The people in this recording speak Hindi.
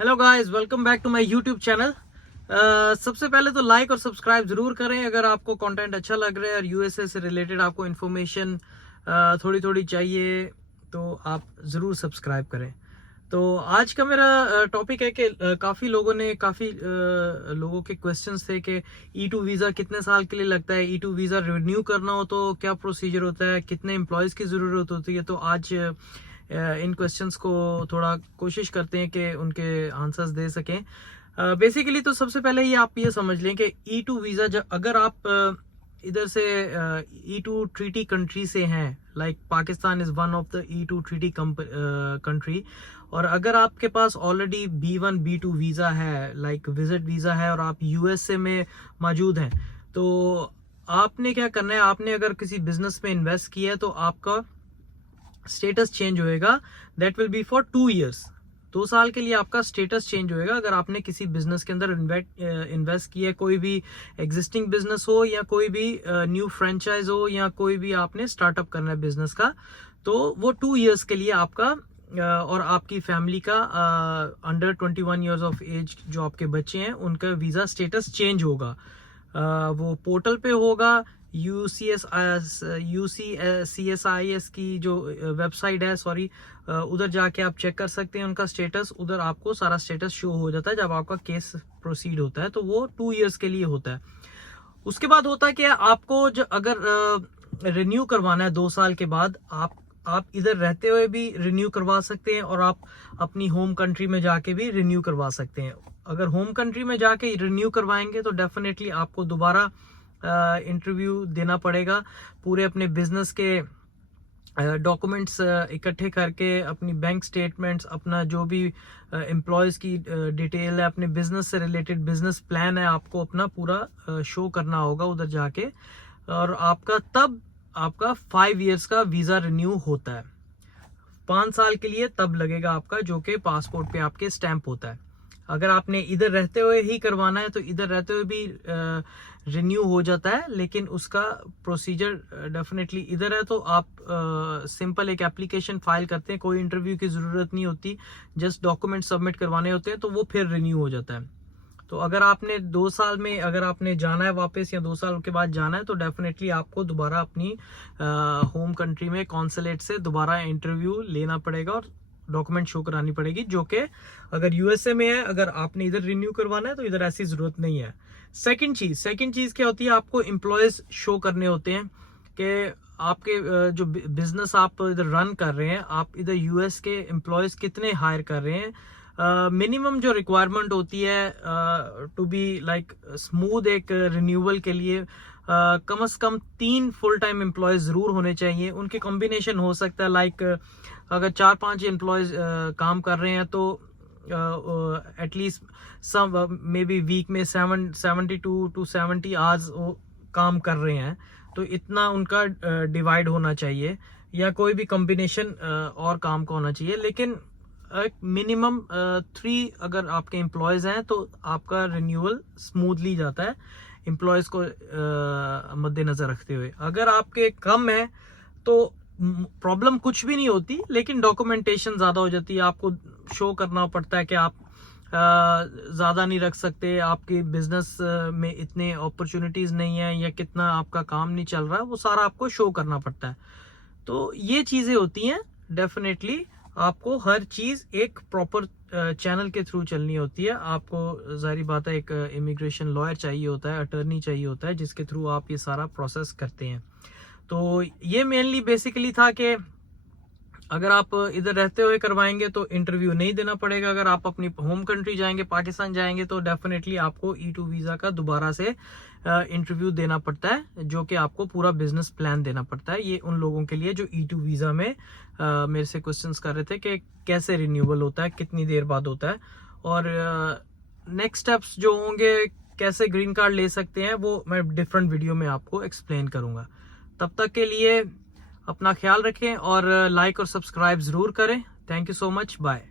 Hello guys, welcome back to my YouTube channel. सबसे पहले तो लाइक और सब्सक्राइब जरूर करें अगर आपको कंटेंट अच्छा लग रहा है और यूएसए से रिलेटेड आपको इन्फॉर्मेशन थोड़ी थोड़ी चाहिए तो आप ज़रूर सब्सक्राइब करें। तो आज का मेरा टॉपिक है कि काफ़ी लोगों के क्वेश्चंस थे कि E2 वीज़ा कितने साल के लिए लगता है, E2 वीज़ा रिन्यू करना हो तो क्या प्रोसीजर होता है, कितने एम्प्लॉयज़ की ज़रूरत होती है। तो आज इन क्वेश्चंस को थोड़ा कोशिश करते हैं कि उनके आंसर्स दे सकें। बेसिकली तो सबसे पहले ही आप ये समझ लें कि E2 वीज़ा जब अगर आप इधर से E2 ट्रीटी कंट्री से हैं, like Pakistan is one of the E2 treaty country, और अगर आपके पास ऑलरेडी B1 B2 वीज़ा है, लाइक विजिट वीज़ा है, और आप यूएसए में मौजूद हैं, तो आपने क्या करना है, आपने अगर किसी बिजनेस में इन्वेस्ट किया है तो आपका स्टेटस चेंज होएगा। That will be for 2 years. 2 साल के लिए आपका स्टेटस चेंज होएगा अगर आपने किसी बिजनेस के अंदर इन्वेस्ट किया है, कोई भी एग्जिस्टिंग बिजनेस हो या कोई भी न्यू फ्रेंचाइज हो या कोई भी आपने स्टार्टअप करना है बिजनेस का, तो वो 2 ईयर्स के लिए आपका और आपकी फैमिली का अंडर 21 ईयर्स ऑफ एज जो आपके बच्चे हैं उनका वीज़ा स्टेटस चेंज होगा। वो पोर्टल पे होगा। UCSIS की जो वेबसाइट है, सॉरी, उधर जाके आप चेक कर सकते हैं उनका स्टेटस। उधर आपको सारा स्टेटस शो हो जाता है जब आपका केस प्रोसीड होता है, तो वो 2 ईयर्स के लिए होता है। उसके बाद होता है कि आपको जो अगर रिन्यू करवाना है 2 साल के बाद, आप इधर रहते हुए भी रिन्यू करवा सकते हैं और आप अपनी होम कंट्री में जाके भी रिन्यू करवा सकते हैं। अगर होम कंट्री में जाके रिन्यू करवाएंगे तो डेफिनेटली आपको दोबारा इंटरव्यू देना पड़ेगा। पूरे अपने बिजनेस के डॉक्यूमेंट्स इकट्ठे करके, अपनी बैंक स्टेटमेंट्स, अपना जो भी एम्प्लॉयज़ की डिटेल है, अपने बिजनेस से रिलेटेड बिजनेस प्लान है, आपको अपना पूरा शो करना होगा उधर जाके। और आपका 5 ईयर्स का वीज़ा रिन्यू होता है। 5 साल के लिए तब लगेगा आपका, जो कि पासपोर्ट पे आपके स्टैंप होता है। अगर आपने इधर रहते हुए ही करवाना है तो इधर रहते हुए भी रिन्यू हो जाता है, लेकिन उसका प्रोसीजर डेफिनेटली इधर है। तो आप सिंपल एक एप्लीकेशन फाइल करते हैं, कोई इंटरव्यू की ज़रूरत नहीं होती, जस्ट डॉक्यूमेंट सबमिट करवाने होते हैं, तो वो फिर रिन्यू हो जाता है। तो अगर आपने 2 साल में अगर आपने जाना है वापस या 2 साल के बाद जाना है तो डेफिनेटली आपको दोबारा अपनी होम कंट्री में कॉन्सुलेट से दोबारा इंटरव्यू लेना पड़ेगा और डॉक्यूमेंट शो करानी पड़ेगी, जो कि अगर यूएसए में है, अगर आपने इधर रिन्यू करवाना है तो इधर ऐसी जरूरत नहीं है। सेकंड चीज क्या होती है, आपको एम्प्लॉयज शो करने होते हैं कि आपके जो बिजनेस आप इधर रन कर रहे हैं, आप इधर यूएस के एम्प्लॉयज कितने हायर कर रहे हैं। मिनिमम जो रिक्वायरमेंट होती है टू बी लाइक स्मूथ एक रिन्यूअल के लिए, कम से कम 3 फुल टाइम एम्प्लॉयज जरूर होने चाहिए। उनके कॉम्बिनेशन हो सकता है, लाइक अगर 4-5 एम्प्लॉयज काम कर रहे हैं तो at least some maybe week में 72 to 70 आवर्स काम कर रहे हैं, तो इतना उनका डिवाइड होना चाहिए, या कोई भी कॉम्बिनेशन और काम का होना चाहिए। लेकिन मिनिमम 3 अगर आपके एम्प्लॉयज हैं तो आपका रिन्यूअल स्मूथली जाता है, एम्प्लॉयज को मद्देनजर रखते हुए। अगर आपके कम है तो प्रॉब्लम कुछ भी नहीं होती, लेकिन डॉक्यूमेंटेशन ज्यादा हो जाती है। आपको शो करना पड़ता है कि आप ज्यादा नहीं रख सकते, आपके बिजनेस में इतने अपॉर्चुनिटीज नहीं है, या कितना आपका काम नहीं चल रहा है, वो सारा आपको शो करना पड़ता है। तो ये चीजें होती हैं। डेफिनेटली आपको हर चीज एक प्रॉपर चैनल के थ्रू चलनी होती है। आपको जाहिर बात है एक इमिग्रेशन लॉयर चाहिए होता है, अटर्नी चाहिए होता है, जिसके थ्रू आप ये सारा प्रोसेस करते हैं। तो ये मेनली बेसिकली था कि अगर आप इधर रहते हुए करवाएंगे तो इंटरव्यू नहीं देना पड़ेगा। अगर आप अपनी होम कंट्री जाएंगे, पाकिस्तान जाएंगे, तो डेफिनेटली आपको E2 वीज़ा का दोबारा से इंटरव्यू देना पड़ता है, जो कि आपको पूरा बिजनेस प्लान देना पड़ता है। ये उन लोगों के लिए जो E2 वीज़ा में मेरे से क्वेश्चंस कर रहे थे कि कैसे रिन्यूअल होता है, कितनी देर बाद होता है, और नेक्स्ट स्टेप्स जो होंगे, कैसे ग्रीन कार्ड ले सकते हैं, वो मैं डिफरेंट वीडियो में आपको एक्सप्लेन करूंगा। तब तक के लिए अपना ख्याल रखें और लाइक और सब्सक्राइब जरूर करें। Thank you so much, bye.